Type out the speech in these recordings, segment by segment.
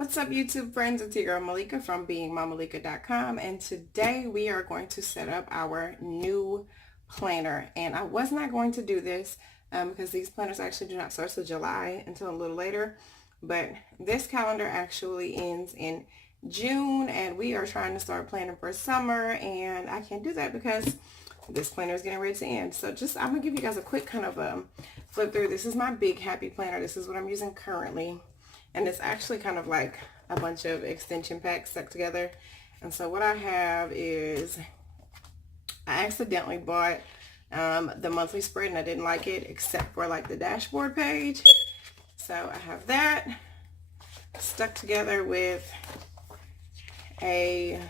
What's up, YouTube friends? It's your girl Malika from beingmamalika.com, and today we are going to set up our new planner. And I was not going to do this because these planners actually do not start till July until a little later, but this calendar actually ends in June, and we are trying to start planning for summer, and I can't do that because this planner is getting ready to end. So I'm gonna give you guys a quick kind of flip through. This is my big happy planner. This is what I'm using currently. And it's actually kind of like a bunch of extension packs stuck together. And so what I have is, I accidentally bought the monthly spread and I didn't like it except for like the dashboard page. So I have that stuck together with a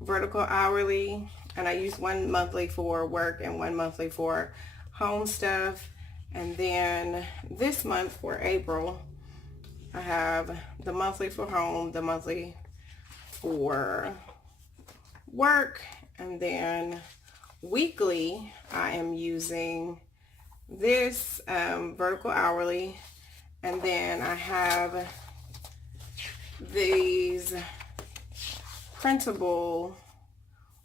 vertical hourly, and I use one monthly for work and one monthly for home stuff. And then this month for April, I have the monthly for home, the monthly for work, and then weekly I am using this vertical hourly, and then I have these printable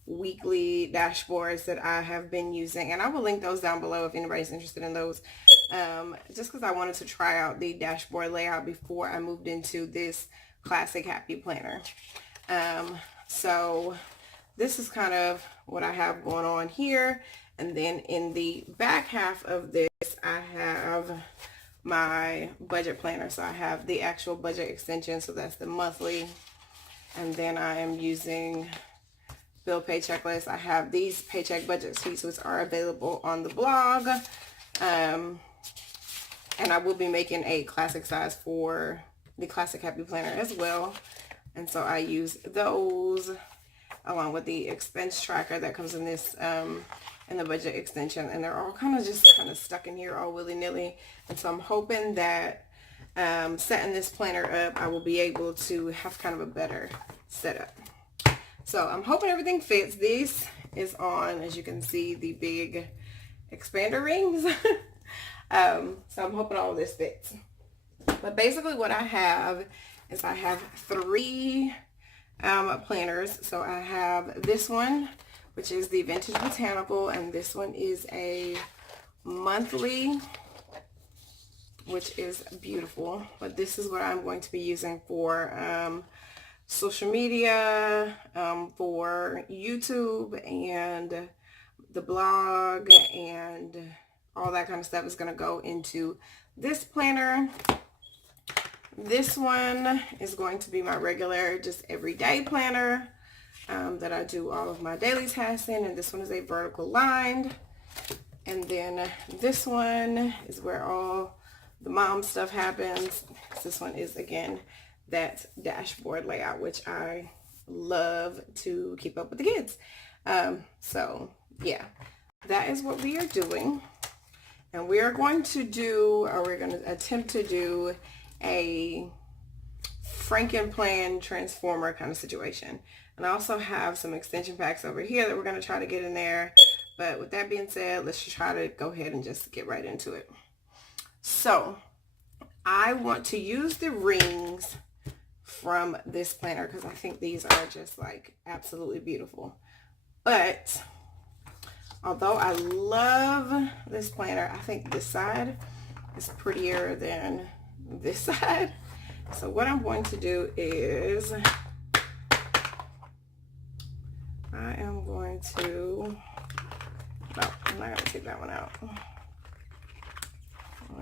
weekly dashboards that I have been using, and I will link those down below if anybody's interested in those. Just because I wanted to try out the dashboard layout before I moved into this classic happy planner. So this is kind of what I have going on here. And then in the back half of this, I have my budget planner. So I have the actual budget extension. So that's the monthly. And then I am using bill pay checklist. I have these paycheck budget sheets, which are available on the blog. And I will be making a classic size for the classic happy planner as well. And so I use those along with the expense tracker that comes in this, in the budget extension. And they're all kind of stuck in here all willy-nilly. And so I'm hoping that setting this planner up, I will be able to have kind of a better setup. So I'm hoping everything fits. This is on, as you can see, the big expander rings. So I'm hoping all of this fits. But basically what I have is I have three planners. So I have this one, which is the Vintage Botanical, and this one is a monthly, which is beautiful. But this is what I'm going to be using for social media, for YouTube and the blog, and all that kind of stuff is going to go into this planner. This one is going to be my regular, just everyday planner that I do all of my daily tasks in, and this one is a vertical lined. And then this one is where all the mom stuff happens. This one is, again, that dashboard layout, which I love to keep up with the kids. So yeah, that is what we are doing. And we are going to do, or we're going to attempt to do, a Frankenplanning transformer kind of situation. And I also have some extension packs over here that we're going to try to get in there. But with that being said, let's try to go ahead and just get right into it. So I want to use the rings from this planner because I think these are just like absolutely beautiful. But although I love this planner, I think this side is prettier than this side. So what I'm going to do is I am going to, no, I'm not going to take that one out. I'm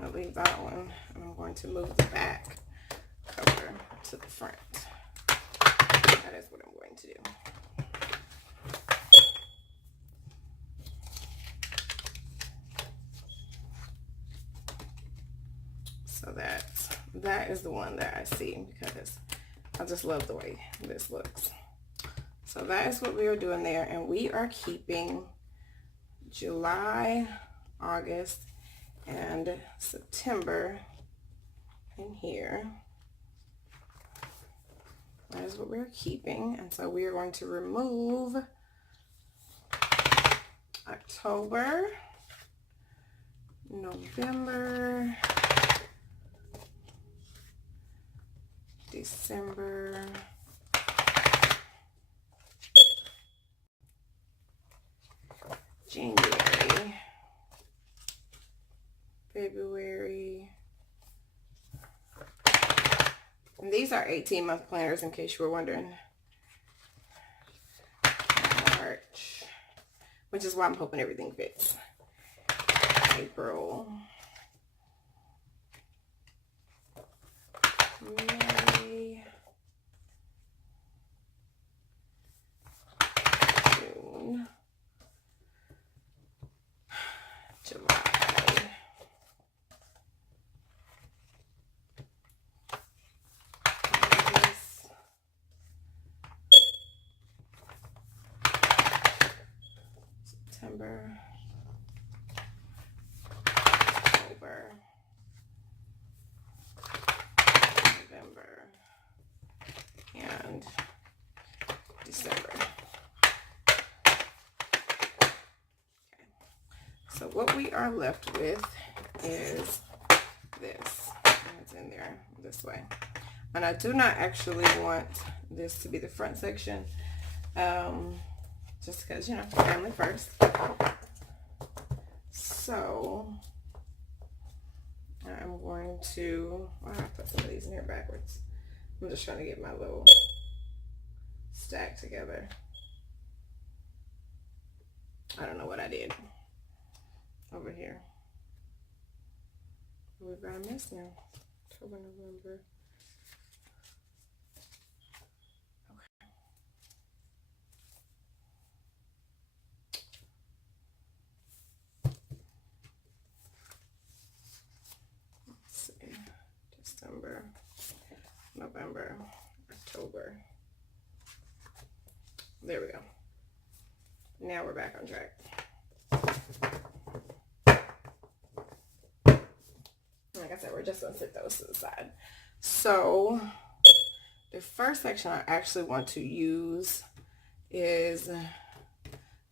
going to leave that one, and I'm going to move the back cover to the front. That is what I'm going to do. So that is the one that I see because I just love the way this looks. So that is what we are doing there, and we are keeping July, August, and September in here. That is what we're keeping, and so we are going to remove October, November, December, January, February, and these are 18-month planners in case you were wondering. March, which is why I'm hoping everything fits. April, May, June, July, August, September, October, November, and December. Okay. So what we are left with is this. It's in there this way. And I do not actually want this to be the front section, just because, you know, family first. So I'm going to, I put some of these in here backwards. I'm just trying to get my little stack together. I don't know what I did over here. We've got a mess now. October, November. December, November, October. There we go. Now we're back on track. Like I said, we're just going to set those to the side. So the first section I actually want to use is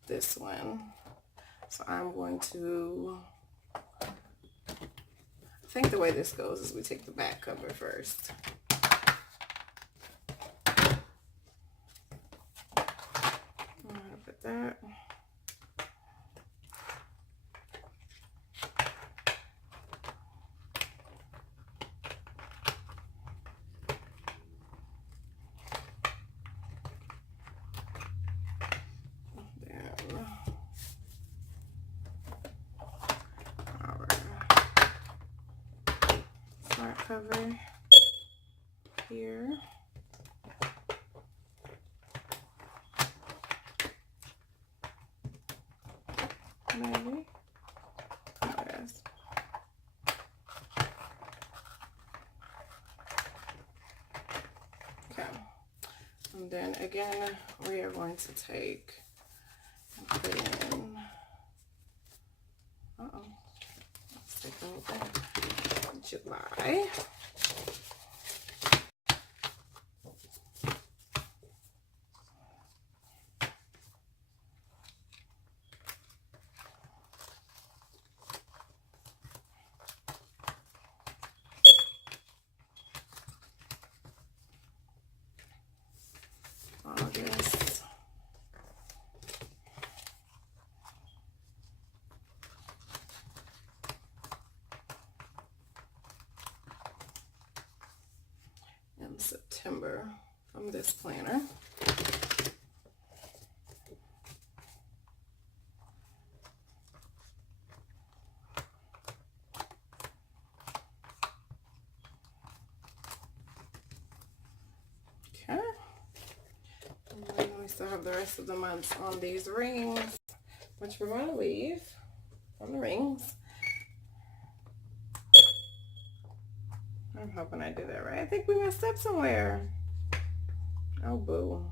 this one. So I'm going to, I think the way this goes is we take the back cover first. I'm going to put that. Cover here. Maybe. Oh, yes. Okay. And then again, we are going to take and put in, let's take a look at July. August, and September from this planner. Okay. We still have the rest of the months on these rings, which we're going to leave on the rings. I'm hoping I did that right. I think we messed up somewhere. Oh, boo.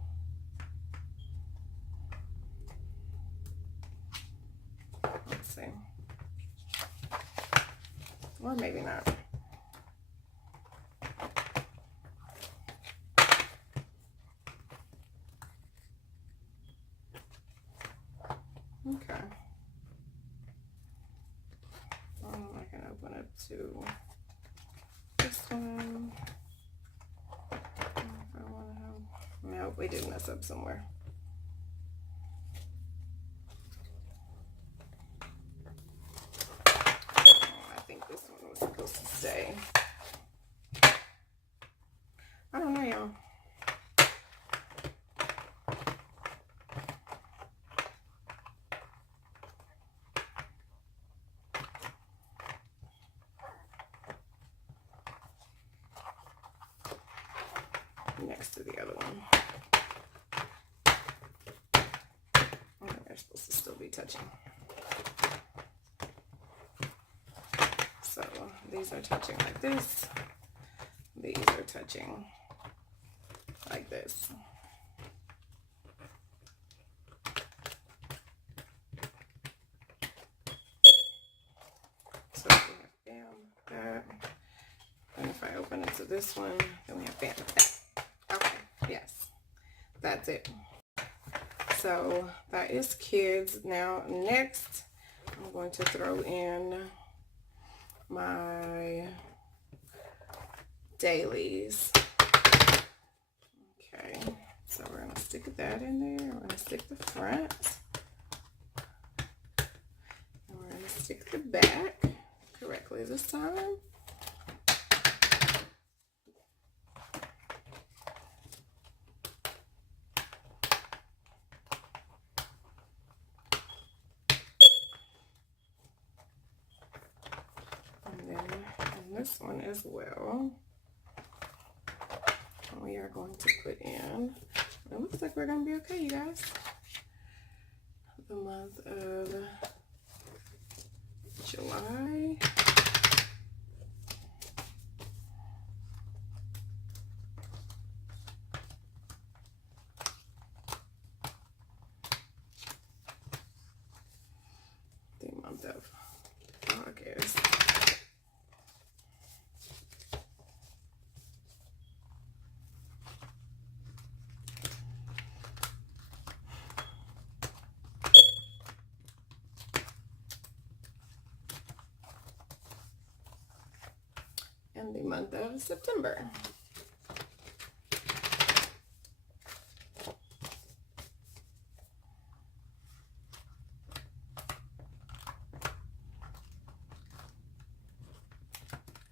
Let's see. Or maybe not. Okay. I can open up to this one. probably did mess up somewhere. I think this one was supposed to stay. I don't know, y'all. Next to the other one. I think they're supposed to still be touching. So these are touching like this. These are touching like this. So we have bam, that. And if I open it to this one, then we have bam, that. Okay, yes, that's it. So that is kids. Now next, I'm going to throw in my dailies. Okay, so we're gonna stick that in there. We're gonna stick the front, and we're gonna stick the back correctly this time. And then in this one as well, we are going to put in, it looks like we're going to be okay, you guys. The month of July. The month of August. And the month of September.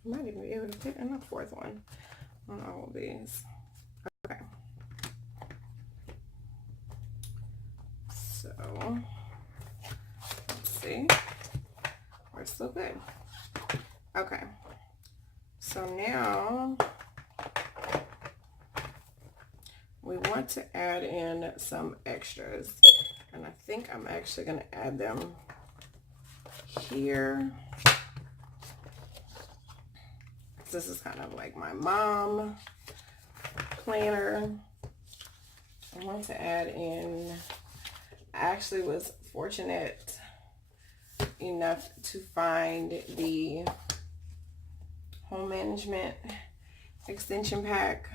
Might even be able to fit in a fourth one on all of these. Okay. So, let's see. We're still good. Okay. So now we want to add in some extras. And I think I'm actually going to add them here. This is kind of like my mom planner. I want to add in, I actually was fortunate enough to find the home management extension pack.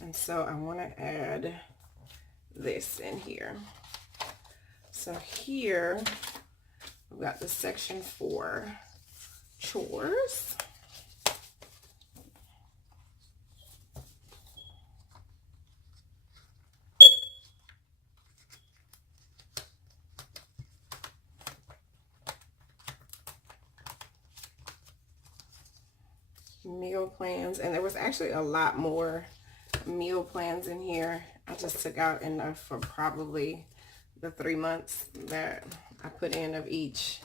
And so I want to add this in here. So here we've got the section for chores. Meal plans, and there was actually a lot more meal plans in here. I just took out enough for probably the 3 months that I put in of each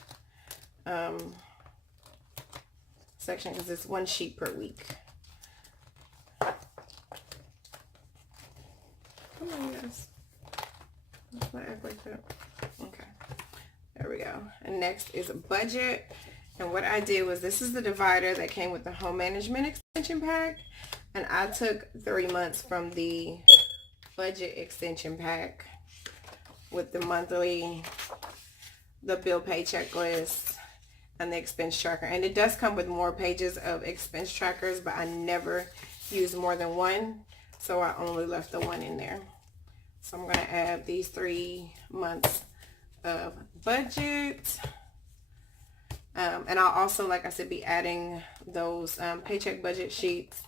section, because it's 1 sheet per week. Come on, guys. Let's not act like that. Okay, there we go. And next is a budget. And what I did was, this is the divider that came with the home management extension pack. And I took 3 months from the budget extension pack with the monthly, the bill pay checklist, and the expense tracker. And it does come with more pages of expense trackers, but I never used more than one. So I only left the one in there. So I'm going to add these 3 months of budget. And I'll also, like I said, be adding those paycheck budget sheets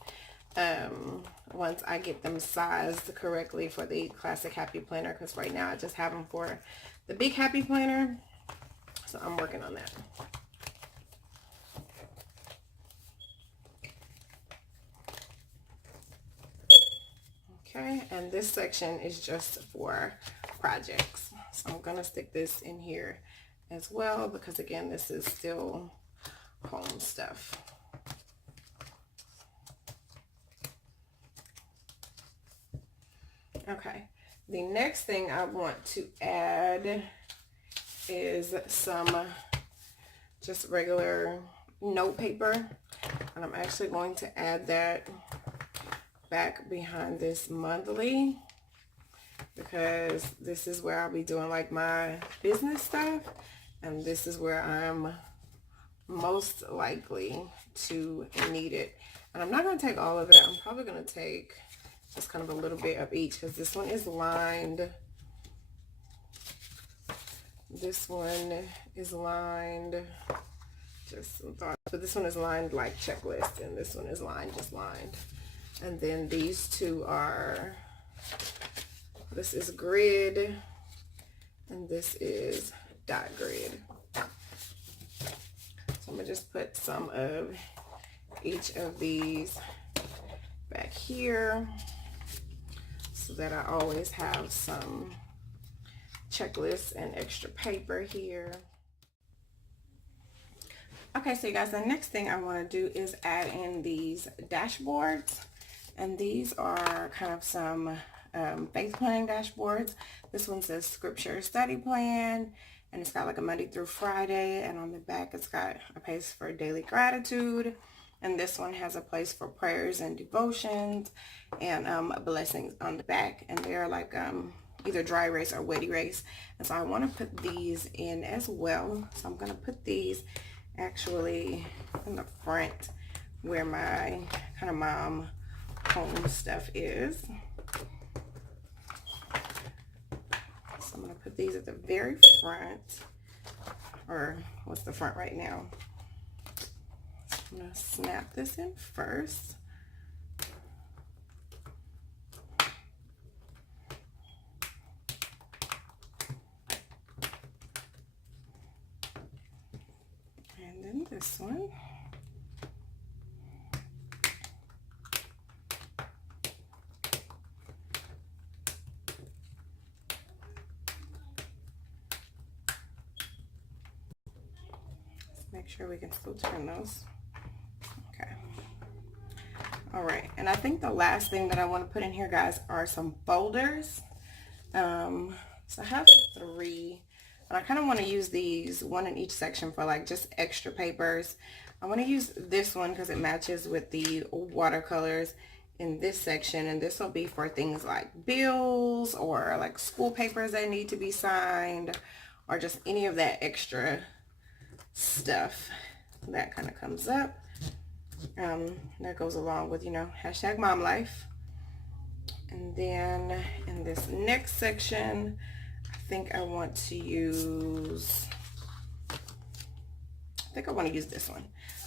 once I get them sized correctly for the Classic Happy Planner, because right now I just have them for the Big Happy Planner. So I'm working on that. Okay, and this section is just for projects. So I'm gonna stick this in here as well, because again, this is still home stuff. Okay, the next thing I want to add is some just regular note paper, and I'm actually going to add that back behind this monthly, because this is where I'll be doing like my business stuff, and this is where I'm most likely to need it. And I'm not going to take all of it. I'm probably going to take just kind of a little bit of each, because this one is lined. This one is lined, just some thoughts, but this one is lined like checklist, and this one is lined just lined. And then these two are, this is grid, and this is dot grid. So I'm gonna just put some of each of these back here, so that I always have some checklists and extra paper here. Okay, so you guys, the next thing I want to do is add in these dashboards, and these are kind of some faith planning dashboards. This one says scripture study plan, and it's got like a Monday through Friday, and on the back it's got a place for daily gratitude, and this one has a place for prayers and devotions and blessings on the back, and they're like either dry erase or wet erase. And so I want to put these in as well, so I'm going to put these actually in the front where my kind of mom home stuff is. So I'm going to put these at the very front, or what's the front right now? So I'm going to snap this in first. And then this one. Make sure we can still turn those. Okay. All right. And I think the last thing that I want to put in here, guys, are some folders. So I have 3, and I kind of want to use these, one in each section, for like just extra papers. I want to use this one because it matches with the watercolors in this section, and this will be for things like bills or like school papers that need to be signed, or just any of that extra stuff that kind of comes up. That goes along with, you know, hashtag mom life. And then in this next section, I think I want to use, this one.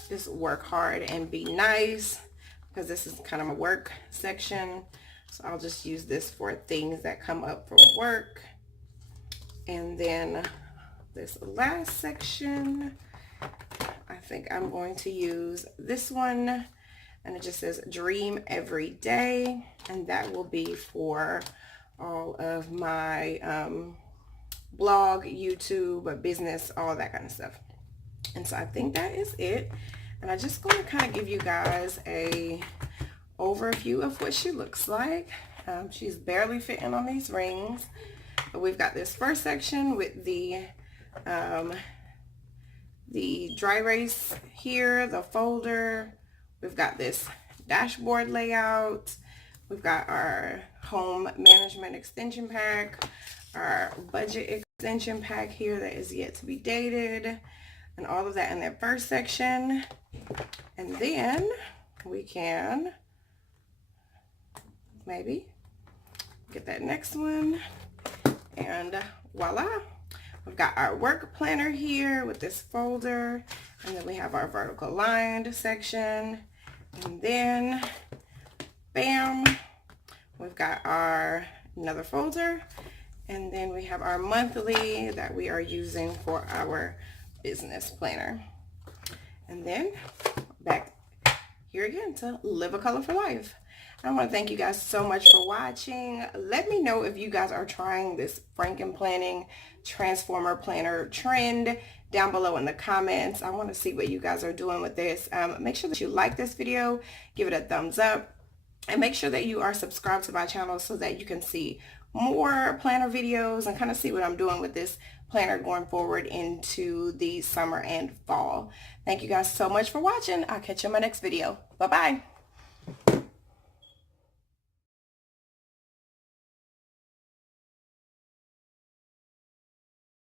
Just work hard and be nice, because this is kind of my work section. So I'll just use this for things that come up from work. And then this last section, I think I'm going to use this one, and it just says dream every day, and that will be for all of my blog, YouTube, business, all that kind of stuff. And so I think that is it, and I'm just going to kind of give you guys a overview of what she looks like. She's barely fitting on these rings, but we've got this first section with the dry erase here, the folder. We've got this dashboard layout. We've got our home management extension pack, our budget extension pack here that is yet to be dated, and all of that in that first section. And then we can maybe get that next one, and voila. We've got our work planner here with this folder, and then we have our vertical lined section, and then bam, we've got our another folder, and then we have our monthly that we are using for our business planner. And then back here again to live a colorful life. I want to thank you guys so much for watching. Let me know if you guys are trying this Frankenplanning transformer planner trend down below in the comments. I want to see what you guys are doing with this. Make sure that you like this video, give it a thumbs up, and make sure that you are subscribed to my channel so that you can see more planner videos and kind of see what I'm doing with this planner going forward into the summer and fall. Thank you guys so much for watching. I'll catch you in my next video. Bye-bye.